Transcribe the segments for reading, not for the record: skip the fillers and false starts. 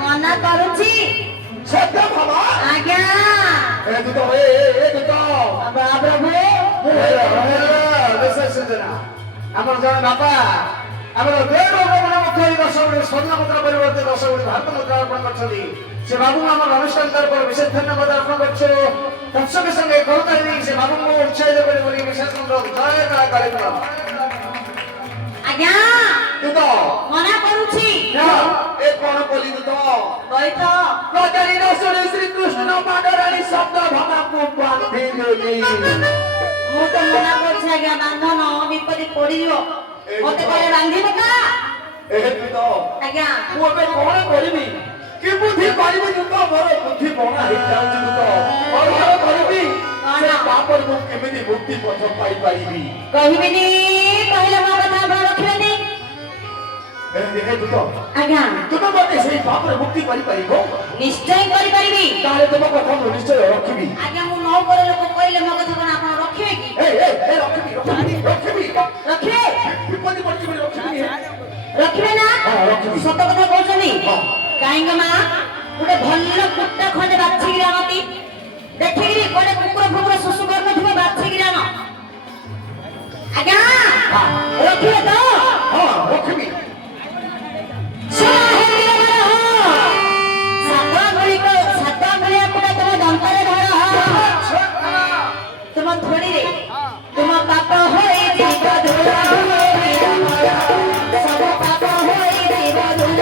मना करूची सत्य भामा आज्ञा ए तो प्रभु सूचना আমার জনে বাপা আমার দেড় ভগবান মুখ্য এই 10 গুণে স্বর্ণ মুদ্রা পরিবর্তে 10 গুণে ভারত মুদ্রা অর্পণ করছেন সে বাবু আমার অনুষ্ঠান তারপর বিশেষ ধন্যবাদ অর্পণ করছে তৎসঙ্গে সঙ্গে করতারি সে বাবু উৎসাহিত করে বলি বিশেষ মন্ত্র জয় করা কালীপুরম আজ্ঞা তো মনা করুছি এ কোন বলি তো কই তো লটারি রসরে শ্রীকৃষ্ণ মাডরানি শব্দ ভামাকু বাঁধি দেলি ମୁଁ ତ ମନା କରୁଛି ଆଜ୍ଞା ବାନ୍ଧନ ବିପତ୍ତି ପଡିଯିବ ମତେ କହିଲେ ବାନ୍ଧିବ କା ଏ ତ ଆଜ୍ଞା ମୁଁ ଏବେ କଣ କରିବି କି ବୁଦ୍ଧି କରିବି ତୁ ତ ମୋର ବୁଦ୍ଧି ବଣା ହେଇ ଯାଉଛି ତୁ ତ ମୋର କରିବି ସେ ପାପରୁ ମୁଁ କେମିତି ମୁକ୍ତି ପଥ ପାଇ ପାରିବି କହିବିନି କହିଲେ ମୋ କଥା ଆପଣ ରଖିବେନି ଏ ତୁ ତ ଆଜ୍ଞା ତୁ ତ ମୋତେ ସେଇ ପାପରୁ ମୁକ୍ତି କରିପାରିବ ନିଶ୍ଚୟ କରିପାରିବି ତାହେଲେ ତୁମ କଥା ମୁଁ ନିଶ୍ଚୟ ରଖିବି ଆଜ୍ଞା ମୁଁ ନ করে ଲୋକ କହିଲେ ମୋ କଥା କଣ ଆପଣ ରଖିବେ କି ଏ ରଖିବି ରଖିବେ ବିପତ୍ତି ପଡିଛି ବୋଲି ରଖିବି ରଖିବେ ନା ରଖିବି ସତ କଥା କହୁଛନ୍ତି କାହିଁକି ମା ଗୋଟେ ଭଲ କୁଟା ଖଣ୍ଡେ ବାଛିକିରି ଆଣନ୍ତି ଦେଖିକିରି କୋଟେ କୁକୁର ଫୁକୁର ଶୁଶୁ କରୁନଥିବ ବାଛିକିରି ଆଣ ଆଜ୍ଞା ରଖିବେ ତ ରଖିବି ସାତ ଭଳିଆ କୁଟା ତମ ଦନ୍ତରେ ଧର ତୁମ ଥୋଡ଼ିରେ ତୁମ ପାପ ହୋଇଯିବ ଧୂଳ ସବୁ ପାପ ହୋଇଯିବ ଧୂଳ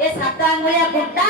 ଏ ସାତ ଆଙ୍ଗୁଳିଆ କୁଟା